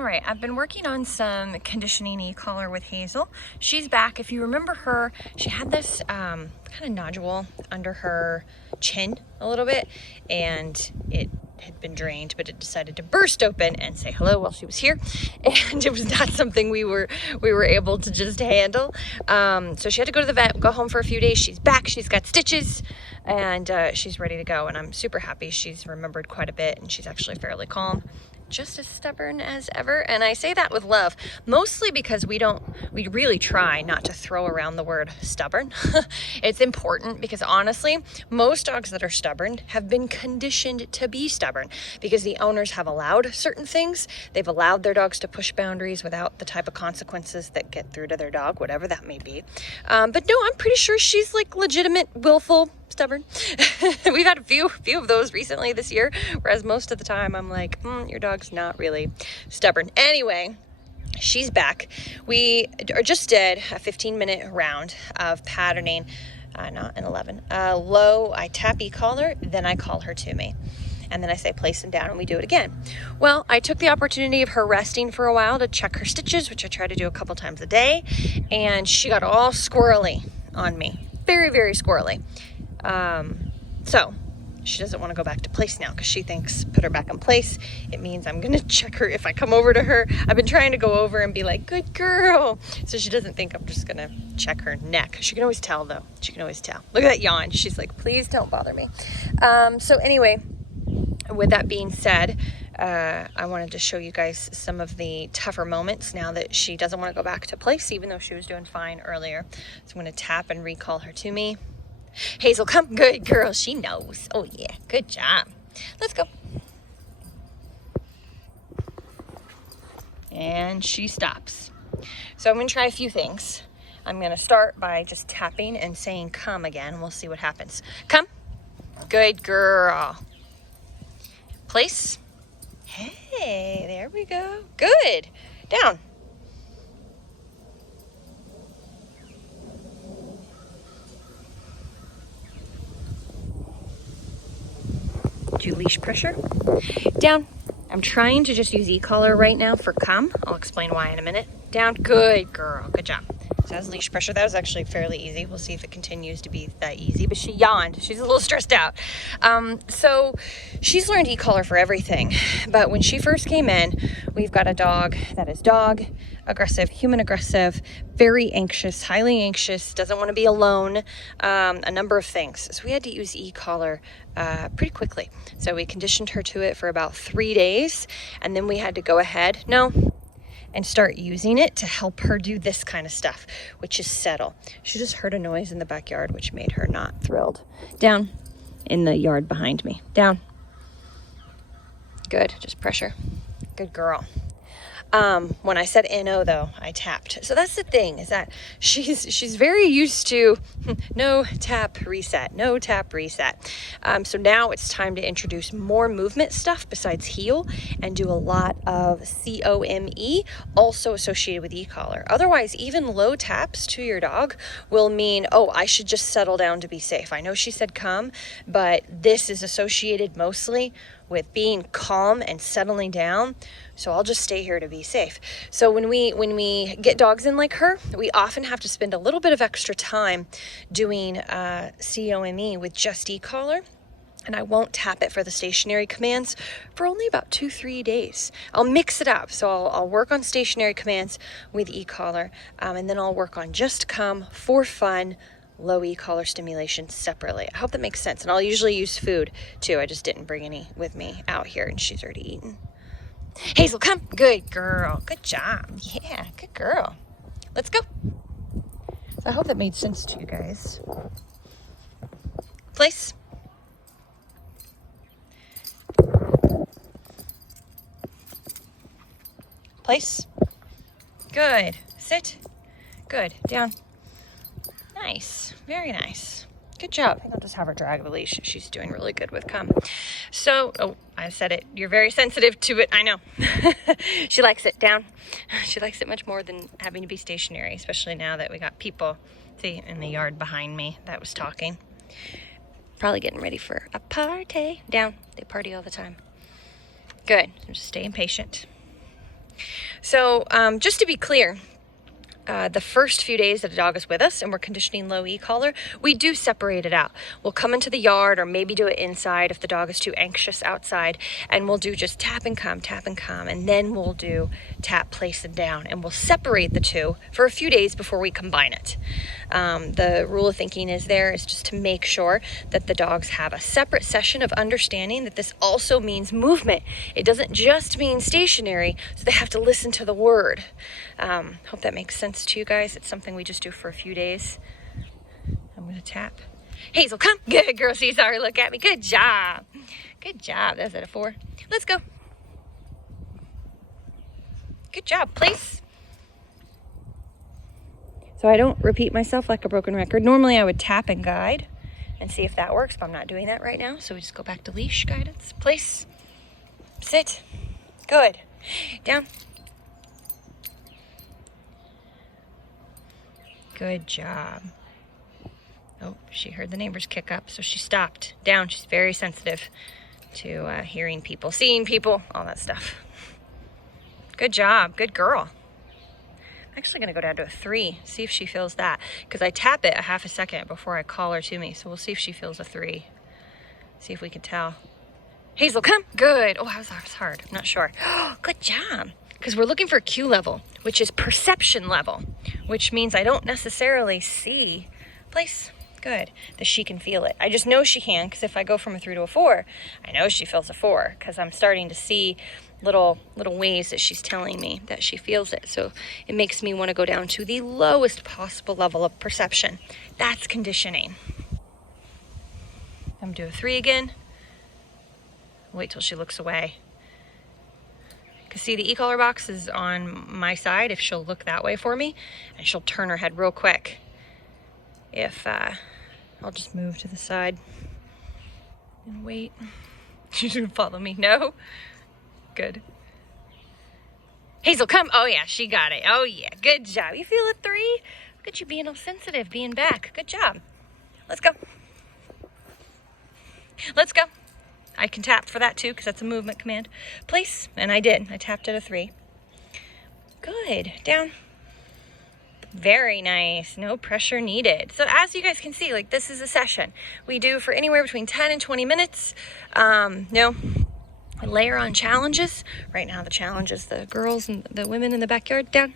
All right, I've been working on some conditioning e-collar with Hazel. She's back. If you remember her, she had this kind of nodule under her chin a little bit, and it had been drained, but it decided to burst open and say hello while she was here, and it was not something we were able to just handle. So she had to go to the vet, go home for a few days. She's back. She's got stitches, and she's ready to go. And I'm super happy. She's remembered quite a bit, and she's actually fairly calm. Just as stubborn as ever. And I say that with love, mostly because we really try not to throw around the word stubborn. It's important because honestly, most dogs that are stubborn have been conditioned to be stubborn because the owners have allowed certain things. They've allowed their dogs to push boundaries without the type of consequences that get through to their dog, whatever that may be. But no, I'm pretty sure she's like legitimate, willful, stubborn. We've had a few of those recently this year, whereas most of the time I'm like, your dog's not really stubborn. Anyway, she's back. We just did a 15-minute round of patterning, not an 11. Low, I tap e-collar, then I call her to me. And then I say place them down and we do it again. Well, I took the opportunity of her resting for a while to check her stitches, which I try to do a couple times a day, and she got all squirrely on me. Very, very squirrely. So she doesn't want to go back to place now because she thinks put her back in place, it means I'm going to check her if I come over to her. I've been trying to go over and be like, good girl. So she doesn't think I'm just going to check her neck. She can always tell though. She can always tell. Look at that yawn. She's like, please don't bother me. So anyway, with that being said, I wanted to show you guys some of the tougher moments now that she doesn't want to go back to place, even though she was doing fine earlier. So I'm going to tap and recall her to me. Hazel, come. Good girl. She knows. Oh, yeah. Good job. Let's go. And she stops. So I'm going to try a few things. I'm going to start by just tapping and saying come again. We'll see what happens. Come. Good girl. Place. Hey, there we go. Good. Down. Do leash pressure. Down. I'm trying to just use e-collar right now for come. I'll explain why in a minute. Down. Good girl. Good job. So that's leash pressure. That was actually fairly easy. We'll see if it continues to be that easy, but she yawned. She's a little stressed out. So she's learned e-collar for everything. But when she first came in, we've got a dog that is dog aggressive, human aggressive, very anxious, highly anxious, doesn't want to be alone, a number of things. So we had to use e-collar pretty quickly. So we conditioned her to it for about 3 days, and then we had to go ahead, and start using it to help her do this kind of stuff, which is settle. She just heard a noise in the backyard, which made her not thrilled. Down in the yard behind me. Down. Good, just pressure. Good girl. When I said NO though, I tapped. So that's the thing, is that she's very used to no tap reset, no tap reset. So now it's time to introduce more movement stuff besides heel and do a lot of COME, also associated with e-collar. Otherwise, even low taps to your dog will mean, oh, I should just settle down to be safe. I know she said come, but this is associated mostly with being calm and settling down. So I'll just stay here to be safe. So when we get dogs in like her, we often have to spend a little bit of extra time doing COME with just e-collar. And I won't tap it for the stationary commands for only about 2-3 days. I'll mix it up. So I'll work on stationary commands with e-collar, and then I'll work on just come for fun, low e-collar stimulation separately. I hope that makes sense. And I'll usually use food too. I just didn't bring any with me out here, and she's already eaten. Hazel, come. Good girl. Good job. Yeah, good girl. Let's go. So I hope that made sense to you guys. Place. Place. Good. Sit. Good. Down. Nice. Very nice. Good job. I think I'll just have her drag the leash. She's doing really good with come. So, oh, I said it. You're very sensitive to it. I know. She likes it. Down. She likes it much more than having to be stationary, especially now that we got people, see, in the yard behind me that was talking. Probably getting ready for a party. Down. They party all the time. Good. So just staying patient. So just to be clear, the first few days that a dog is with us and we're conditioning low e-collar, we do separate it out. We'll come into the yard or maybe do it inside if the dog is too anxious outside, and we'll do just tap and come, and then we'll do tap, place, and down, and we'll separate the two for a few days before we combine it. The rule of thinking is just to make sure that the dogs have a separate session of understanding that this also means movement. It doesn't just mean stationary, so they have to listen to the word. Hope that makes sense to you guys. It's something we just do for a few days. I'm gonna tap. Hazel, come. Good girl, see, sorry, look at me. Good job. Good job. That's at a 4. Let's go. Good job, place. So I don't repeat myself like a broken record. Normally I would tap and guide and see if that works, but I'm not doing that right now. So we just go back to leash guidance. Place. Sit. Good. Down. Good job. Oh, she heard the neighbors kick up, so she stopped. Down. She's very sensitive to hearing people, seeing people, all that stuff. Good job. Good girl. I'm actually going to go down to a 3, see if she feels that, because I tap it a half a second before I call her to me. So we'll see if she feels a 3. See if we can tell. Hazel, come. Good. Oh, that was hard. I'm not sure. Good job. Because we're looking for a Q level, which is perception level, which means I don't necessarily see place. Good. That she can feel it. I just know she can, because if I go from a 3 to a 4, I know she feels a 4, because I'm starting to see little ways that she's telling me that she feels it. So it makes me want to go down to the lowest possible level of perception. That's conditioning. I'm going to do a 3 again. Wait till she looks away. Because see, the e-collar box is on my side if she'll look that way for me, and she'll turn her head real quick. If I'll just move to the side and wait. She's gonna follow me. No? Good. Hazel, come. Oh yeah, she got it. Oh yeah, good job. You feel a 3? Look at you being all sensitive, being back. Good job. Let's go. Let's go. I can tap for that too, because that's a movement command. Place, and I did. I tapped at a 3. Good. Down. Very nice. No pressure needed. So as you guys can see, like, this is a session we do for anywhere between 10 and 20 minutes. No, I layer on challenges. Right now the challenge is the girls and the women in the backyard. Down.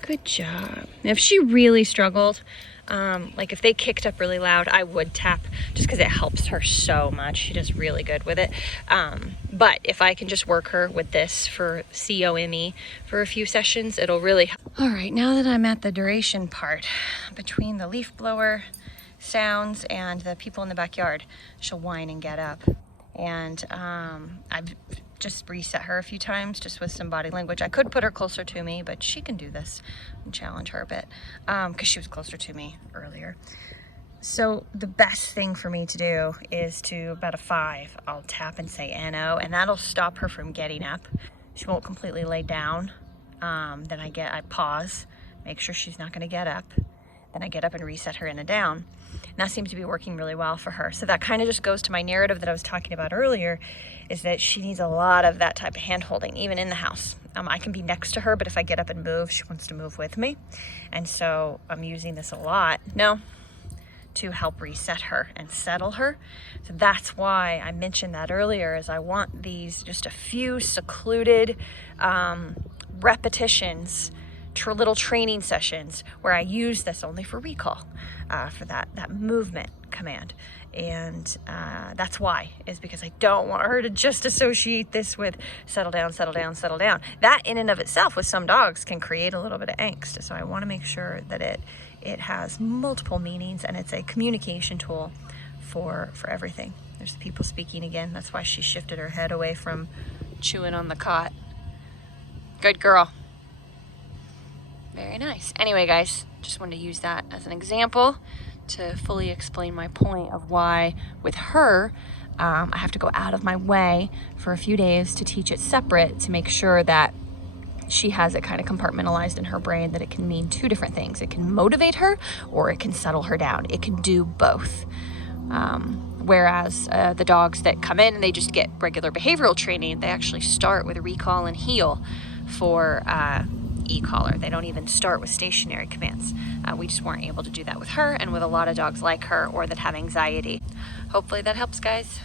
Good job. If she really struggled, like if they kicked up really loud, I would tap, just because it helps her so much. She does really good with it. But if I can just work her with this for COME for a few sessions, it'll really help. All right, now that I'm at the duration part, between the leaf blower sounds and the people in the backyard, she'll whine and get up. And I've just reset her a few times just with some body language. I could put her closer to me, but she can do this and challenge her a bit, because she was closer to me earlier. So the best thing for me to do is to, about a 5, I'll tap and say NO, and that'll stop her from getting up. She won't completely lay down. Then I pause, make sure she's not gonna get up. Then I get up and reset her in a down. And that seems to be working really well for her. So that kind of just goes to my narrative that I was talking about earlier, is that she needs a lot of that type of hand holding, even in the house. I can be next to her, but if I get up and move, she wants to move with me. And so I'm using this a lot to help reset her and settle her. So that's why I mentioned that earlier, is I want these just a few secluded repetitions, little training sessions where I use this only for recall, for that movement command. And that's why, is because I don't want her to just associate this with settle down, settle down, settle down. That in and of itself with some dogs can create a little bit of angst. So I want to make sure that it has multiple meanings, and it's a communication tool for everything. There's the people speaking again. That's why she shifted her head away from chewing on the cot. Good girl. Very nice. Anyway, guys, just wanted to use that as an example to fully explain my point of why with her, I have to go out of my way for a few days to teach it separate, to make sure that she has it kind of compartmentalized in her brain, that it can mean 2 different things. It can motivate her, or it can settle her down. It can do both. Whereas the dogs that come in and they just get regular behavioral training, they actually start with recall and heel for e-collar. They don't even start with stationary commands. We just weren't able to do that with her and with a lot of dogs like her or that have anxiety. Hopefully that helps, guys.